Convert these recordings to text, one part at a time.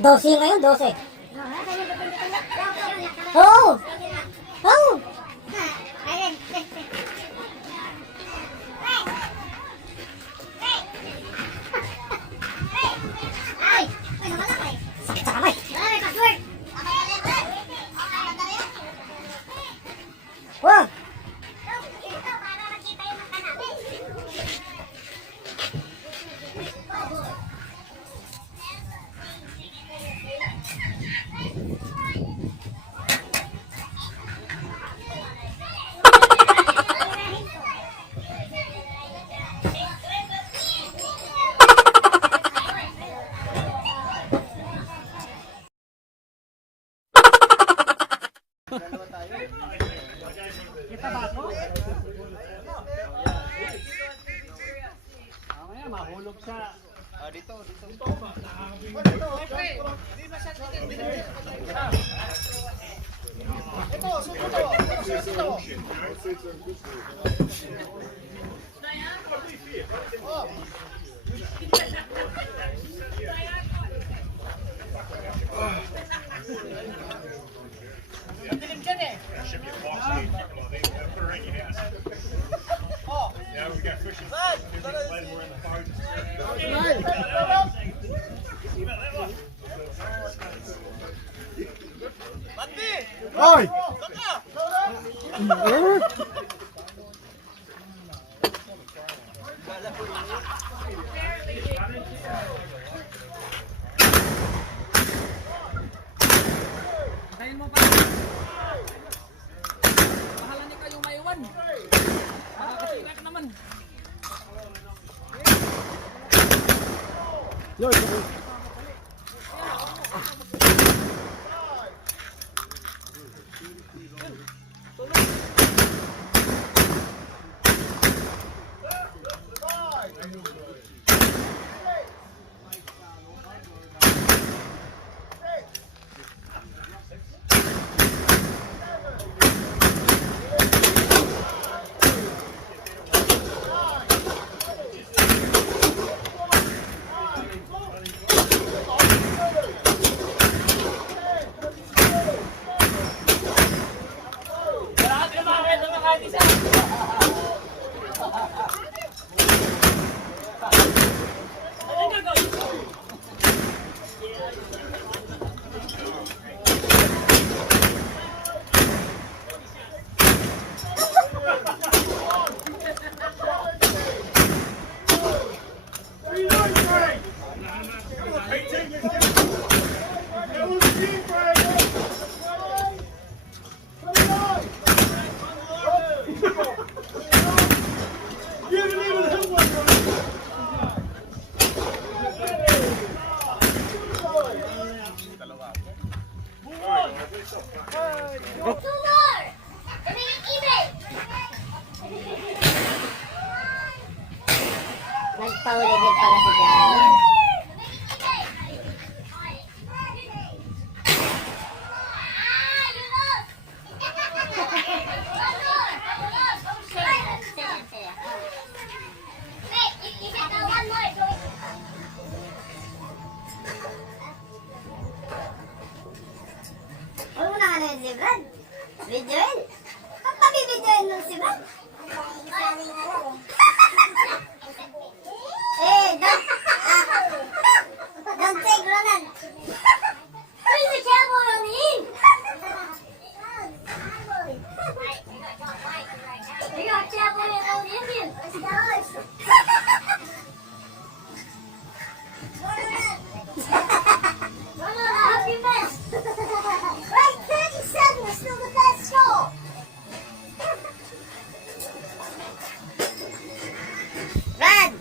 12 ngayon, 12. Oo! Oo! Sakit sa kamay. Wow! Kita ba ako? Mamaya mahulog sa... dito. Yeah, we got fishing. We're in the farthest. Hoy! Tayin mo pa. Bahala ni kayong maiwan. Makakasira ka naman. Yoy! Nagpa-ulit pala si Jan. Ano mo na nga na si Brad? Videoin? Pagpabibidyoin mo si Brad? Don't take Ronan. Who's the cowboy on the end? We got cowboy on the Indian. Let's go. Ronan, I hope you missed. Right, 37 is still the best score. Brad!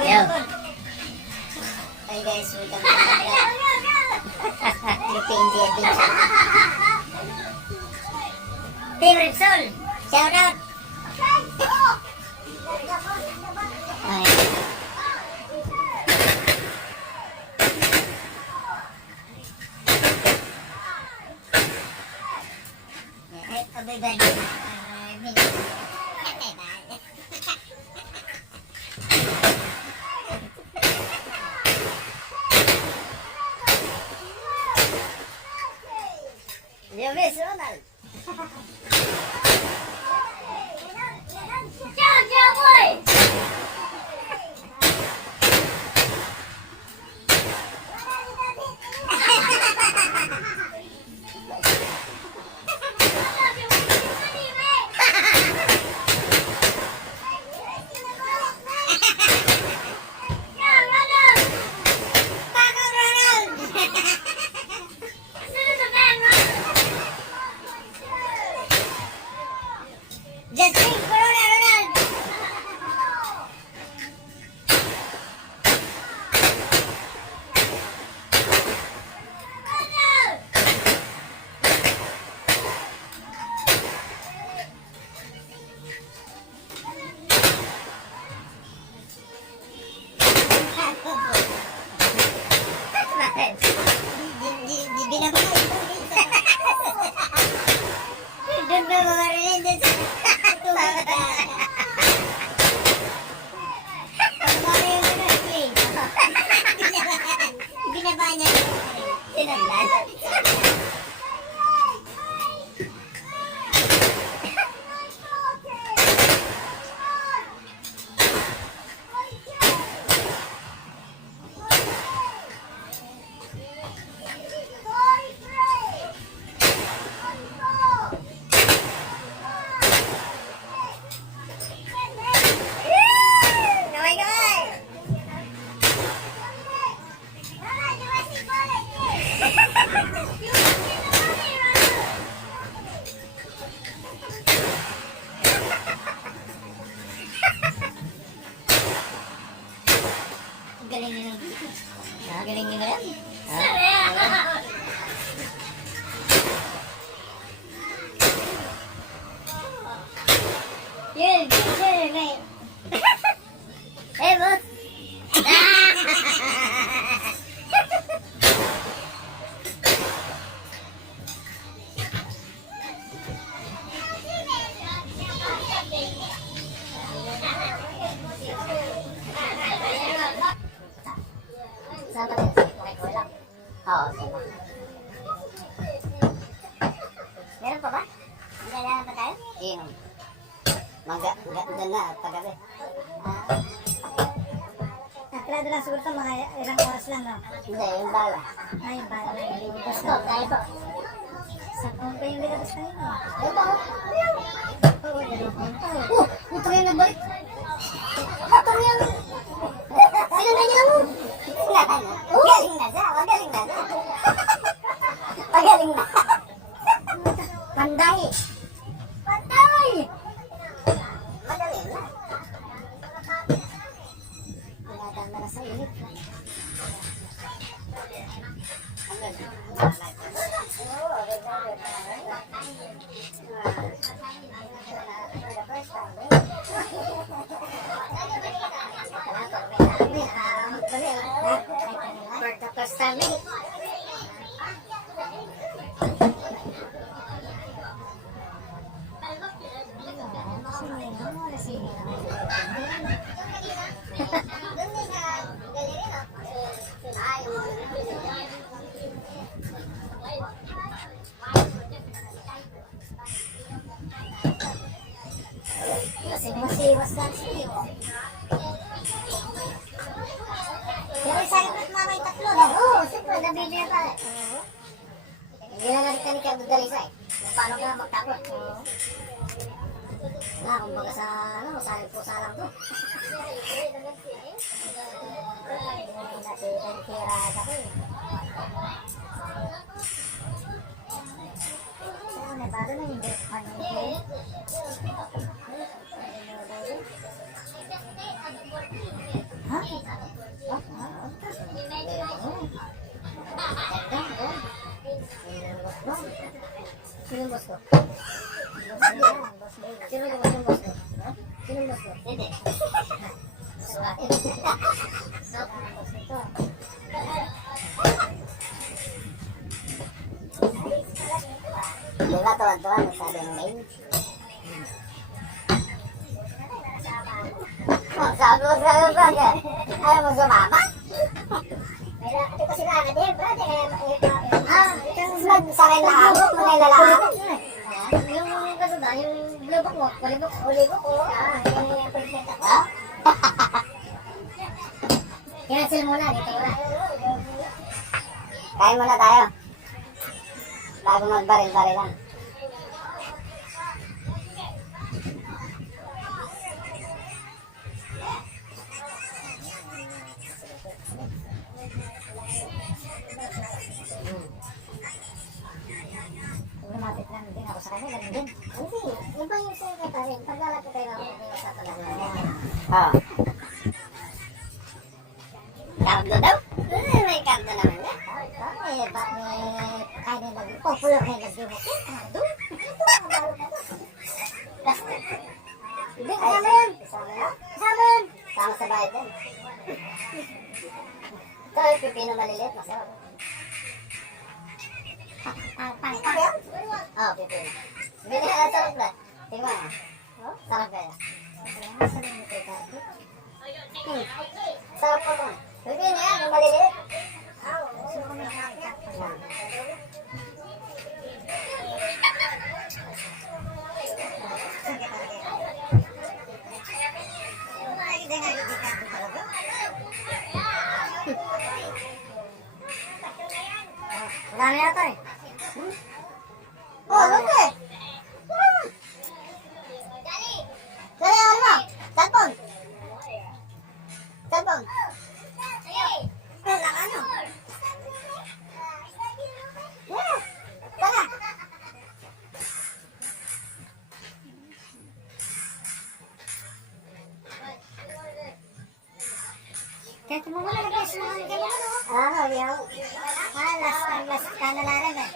Yo. Hi guys, welcome back. Tripping Jetting. Team Repsol, shout out. Happy birthday. Happy birthday. You miss Ronald. Jump, jump, boy! Pakong Ronald. Just sing Corona Ronald. Bakit? Di binabahay. Doon ba mamarinig din sa tubig ka? Pagmarinig mo na, please. Binaba niya. Tinandaan. Oh my God! Galing niyo lang. Galing niyo lang. Yun, sure, mate. Hey, boss. Sama din. Okay, lang. Oo, sama. Meron pa ba? Kailangan pa tayo? Inom. Maganda paggabi. Natrado lang siguro ito, mga ilang oras lang, no? Hindi, yung bala. Ay, bala. Tapos ko, tayo po. Sa kung pa yung nilabas na yun, eh. Ito. Oo, yan. Ito yung nagbalik. Ito yung... Sinundan niya mo. Galing na siya. Magaling na siya. Magaling na. Panday. Panday! Magaling na. Pinadama na sa init. For the first time. Masiwas lang siya. Pero sakit at mama yung tatlo, no? Oo, siyempre, nabibigyan pa. Hindi na natin kami kagdalisa eh. Paano ka magtakot? Kumbaga sa, sa pusa lang to. Nakikirada ko eh. Saan na, bago na yung breakfast eh. Ha? Sino boss ko? Sino yung boss ko? Sino yung boss ko? Hindi. Di ba tuwan-tuwa mo sabi ng main? Sabi mo sa iyo, brother. Ayaw mo sumama? Ito ko sila ka din, brother. Magsakay na ako kung may lalaki. Yung kasundan, yung bulubok mo, bulubok ko. Yung appointment ako. Ha? Cancel muna, dito muna. Kain muna tayo. Bago magbaril-baril lang. Lumapit lang din ako sa kanila, din. Hindi, yung ba yung secretary, paglalapit tayo ako sa talaga. Oo. Kardo daw? May kardo naman yan. Kaya nila, popular kayo nag-demo. Hindi, kasama yan. Kasama yan. Sama sa bahay din. Ito yung pipino maliliit, masarap. Pangkak. Oo, pipino. Bili ka na sarap na. Tingnan mo. Sarap kaya. Sarap pa mo. Pipino yan, yung maliliit. Marami na ito eh. Oh, ano eh? Dali, ano mo? Cellphone. Cellphone. Ano? Tara. Kahit mo muna nag-guess mo kami kayo. Yaw. Last ka na lang eh.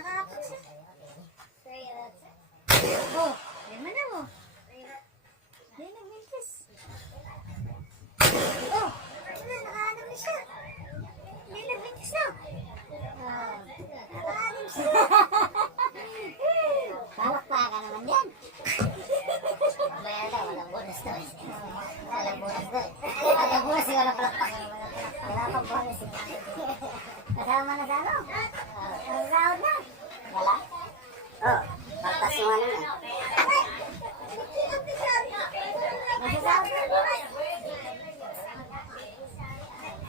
nakakapag siya. Oh, lima na mo. Hindi nag-mintis. Oh, nakahanap na siya. Hindi nag-mintis na. Nakahanap siya. Palakpakan naman yan. Bayada, walang bonus to. Walang bonus to. Walang bonus, walang palakpakan. Wala pang bonus. Kasama na sa ano? Ang round na. Wala? Oh, pagtas mo ano na. Masasahod na.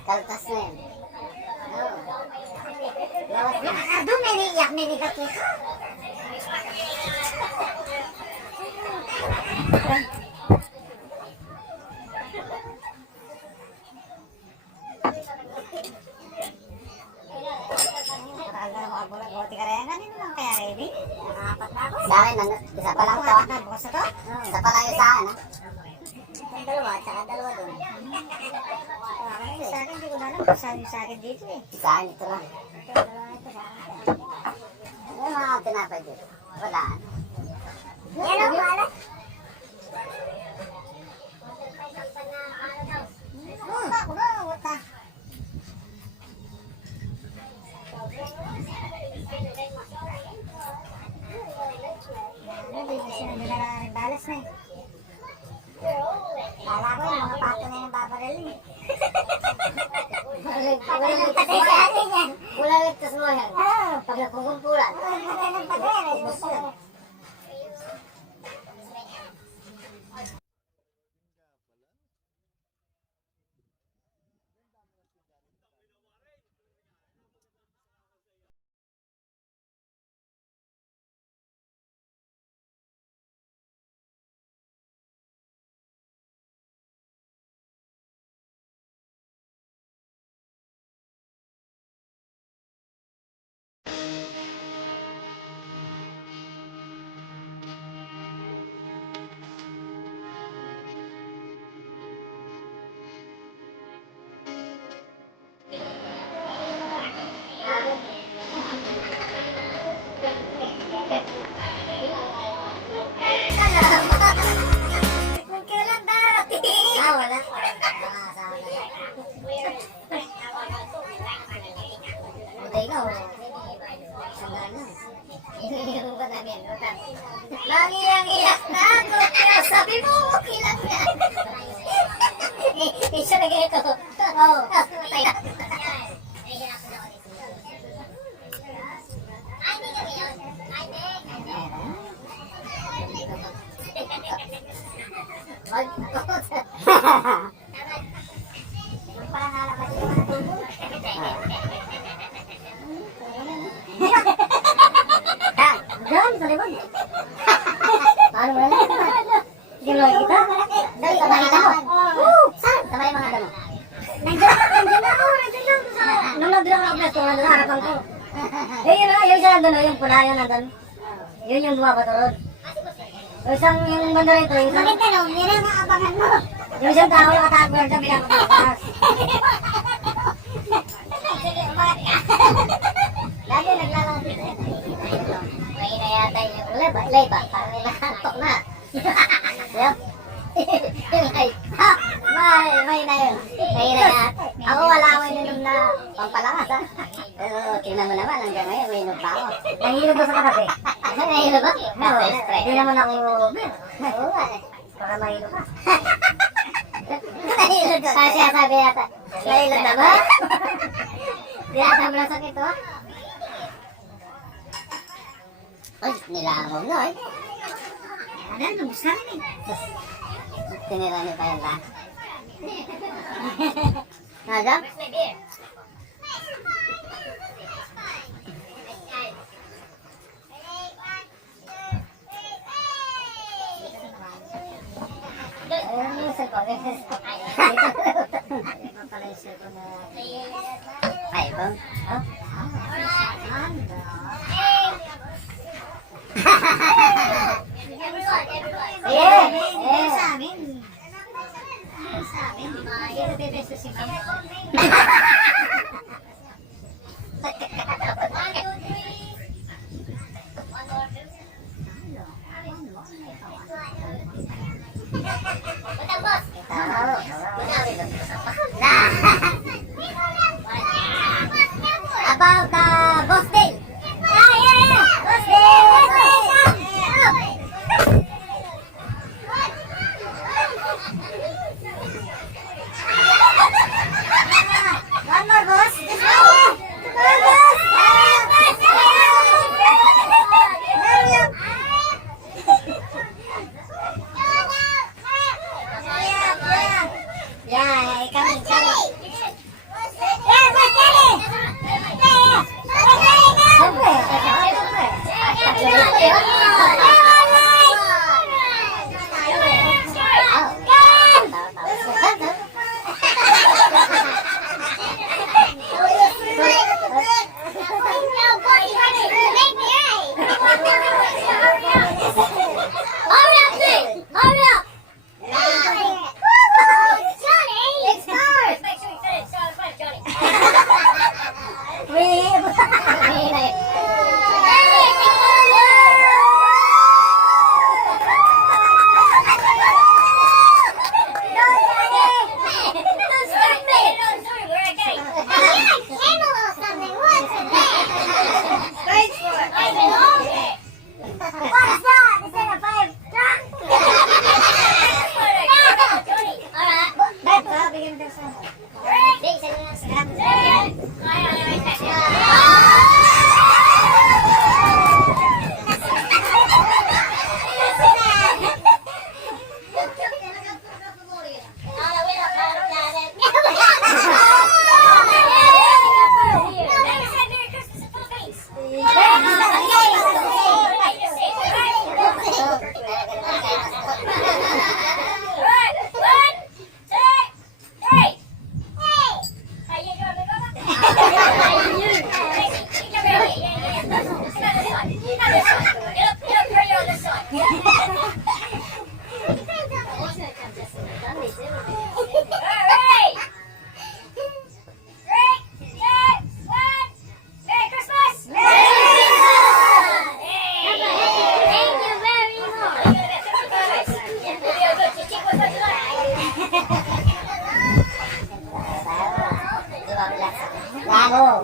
Kaltas na yan. Oh. Doon may niiyak, may nikakita. Sa akin, isa pa lang ito. Isa pa lang yung sa akin. Yung dalawa, at saka dalawa doon. Sa akin, hindi ko na alam kung saan yung sa akin dito eh. Sa akin, ito lang. Ano yung mga tinapay dito? Wala. Yan ang wala. Ako na, wata. Balas na eh. Kala ko yung mga pato na yung babaril eh. Wala ligtas mo yan. Pag nagkukumpulan. Kung kailan darating? Wala. Buday ka, wala. Sandaan na. Iniinom ba namin? Mangiyak-iyak na ako, pero sabi mo, okay lang yan. Isa na ganito. Oo. Ay, hindi kami yun. Ay, Diyan, sa likod. Paano mo lang? Hindi mo nakikita? Dali, nakikita mo? Saan? Sa may mga damo. Nandiyan ako. Nung nagbilang ako na nandun sa harapan ko. Yung isa nandun, yung pula yun nandun. Yun yung bumabato ron. Yung isang, yung banda rito, yung isang... Maganda no, yun ang maabangan mo. Yung isang tao nakatago yun sa pinapataas. Lagi naglalapit eh. May na yata yung ulay ba? Parang may nakatok na. Yep. May na yun. May na yata. Ako wala ako ininom na pampalakas ha. Pero tingnan mo naman hanggang ngayon may inom pa ako. Nahihilog ba sa katabi? Nahihilog ba? Hindi naman ako oo nga eh. Para mahilog ka. Nahihilog ka. Kasi sabi yata. Nahihilog na ba? Di ata mo lang sakit oh. Ay, nilangaw na eh. Ano, nabus namin eh. Tinira niyo pa yan lang. Nada? Ayun yung cellphone. Ito pala yung cellphone na... iPhone? Oh? Sa amin. Sa amin. Yung bebeso si Mama. Utang boss. Tao. About boss day. Boss Dale! One more, boss. Just one. Hurry up. Yeah, coming.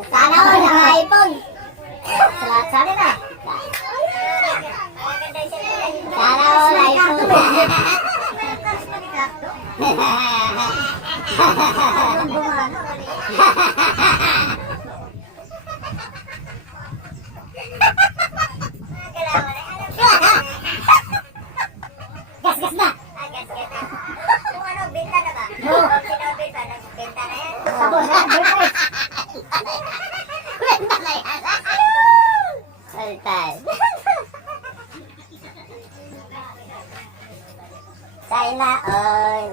Sana all naka-iPhone. Sana na. Sana all iPhone. Gas na. Kung ano, benta na ba? Oo. Sino benta? Nagbenta na yan? Sabon na. Birthday. Benta na yan. Sultan. Sana all.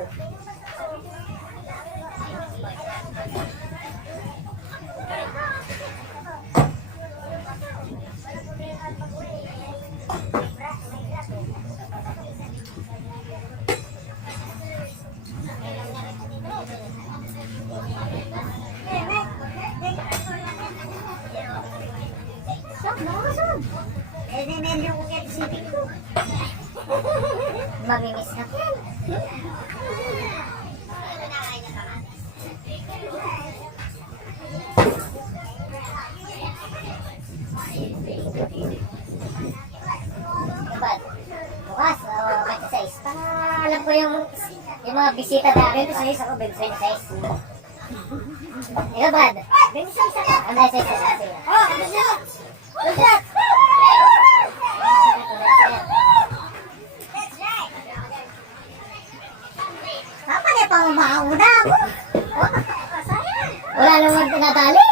Mamimiss na. Dapat. Bukas, 26. Para alam ko yung mga bisita namin. 26 ako, 26. Ikaw, Brad? 26 ako. 26 ako. Oh, 26! Good luck! Papa niya pang mauna mo. Wala naman tinatali.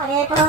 Ano ito?